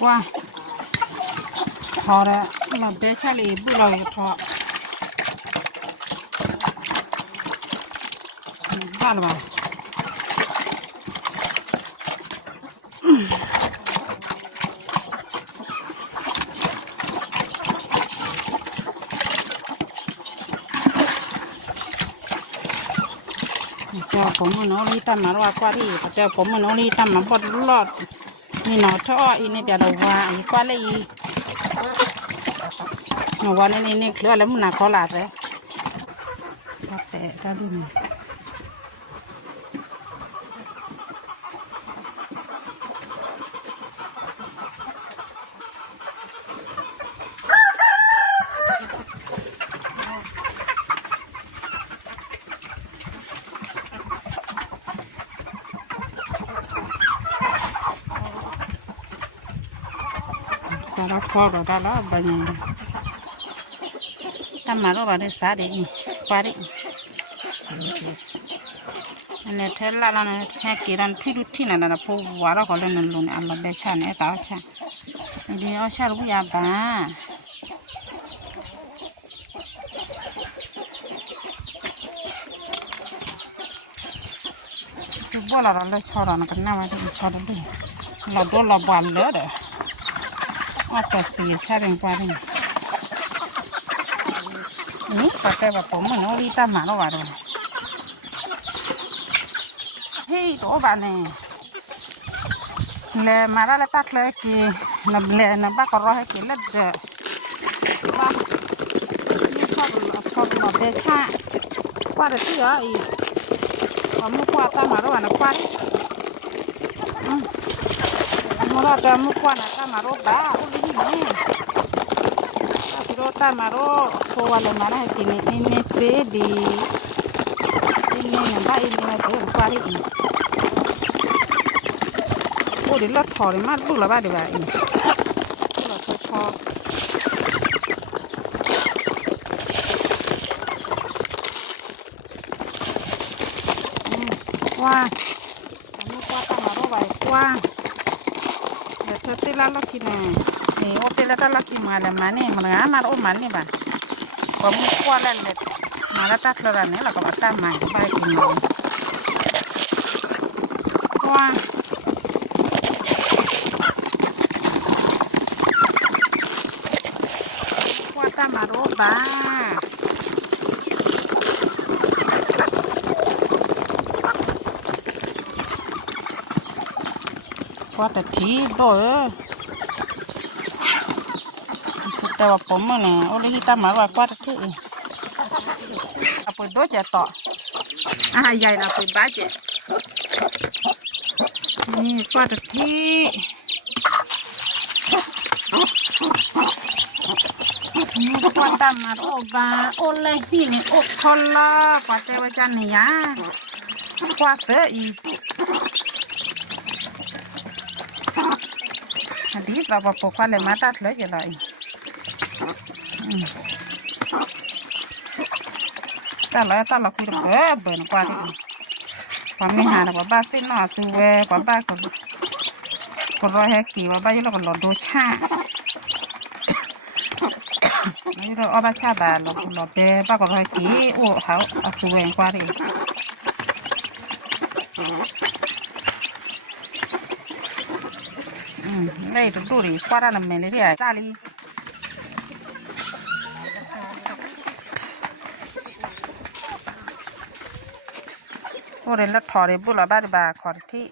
qua thọ ra mà bé cha lì bự lòi thọ ba là bà choผมnó đi tắm mà qua qua đi choผมnó đi tắm mà bọt lọtนี่หนอท่ออีนี่เปียดว่าอีกว่าเลยหนูว่านี่เคลือแล้วมันหนักคอหลาดเลยแต่ถ้าดูนี่สารพัดเราได้แล้วบางอย่างทำมาแล้วบางทีสาดีกว่าดิอันนี้เท่าไรแล้วนะแค่กี่ดันที่ดูที่นั่นนะพวกว่าเราเขาเล่นนั่นลงอันละเบชาเนี่ยตาชาเดี๋ยวชาลูกยาบ้าจุดบัวเราเลยชอบเรากันน้ามาดูชอบดูเราดูเราบานเลยเด้อแต่ตีชาเรื่องกว่าดินี่ก็ใช่แบบผมมันโอริตามาแล้วว่าด้วยเฮ้ยตัวบ้านเนี่ยเลยมาแล้วตักเลยกี่นับเลยนับบ้าก็รอให้กี่เล็ดเด้อบ้านี่ชอบเราเดชะกว่าเด็กที่อ๋ออีผมมุกว่าตามาแล้วว่านักว่ามาแล้วแต่มุกว่านักตามาแล้วบ้าโอ้ยนี่Rota maro kowal mana kini ini pedi ini nambah ini lagi kuali ini oh di lot thori mat bu lah bade ba ini lot thor wah kamu kuat maro ba wah ya tetila lo kiniนี่โอเปล่าตาลักกี้มาแล้วมันนี่มันงามาโอมันนี่บ้างผมกว่าแล้วเลยมาแล้วตักแล้วนี่เราก็มาตั้งใหม่ไปกินเลยว่าตั้งมาโรบ้าว่าแต่ทีโดแต่ว่าผมเนี่ยโอ้ยตามมาว่ากว่าที่เอาไปดูจะต่อใหญ่เราไปบ้าจะนี่กว่าที่นี่กว่าตามมาโอ้บ้าโอ้เลยพี่นี่โอ้ทอลละกว่าเจ้าจันนี่ยากว่าเสืออีอันนี้เราบอกพวกเขาเลยมาตัดเลยจะไรตลอดคุยเบิ่นกว่าที่ความไม่หาว่าบ้าสิ้นหน่อตัวกว่าบ้าก็รอให้กี่ว่าบ้าอยู่แล้วก็รอดูชาไม่รอเอาบ้าชาบ้ารอเบบ้าก็รอให้กี่โอ้เขาเอาตัวกว่าที่ได้ดูดิกว่านั่นมันเลยที่ไหนตาลีโอ้เรนละถอดเลยบุหรี่บ้าขอที่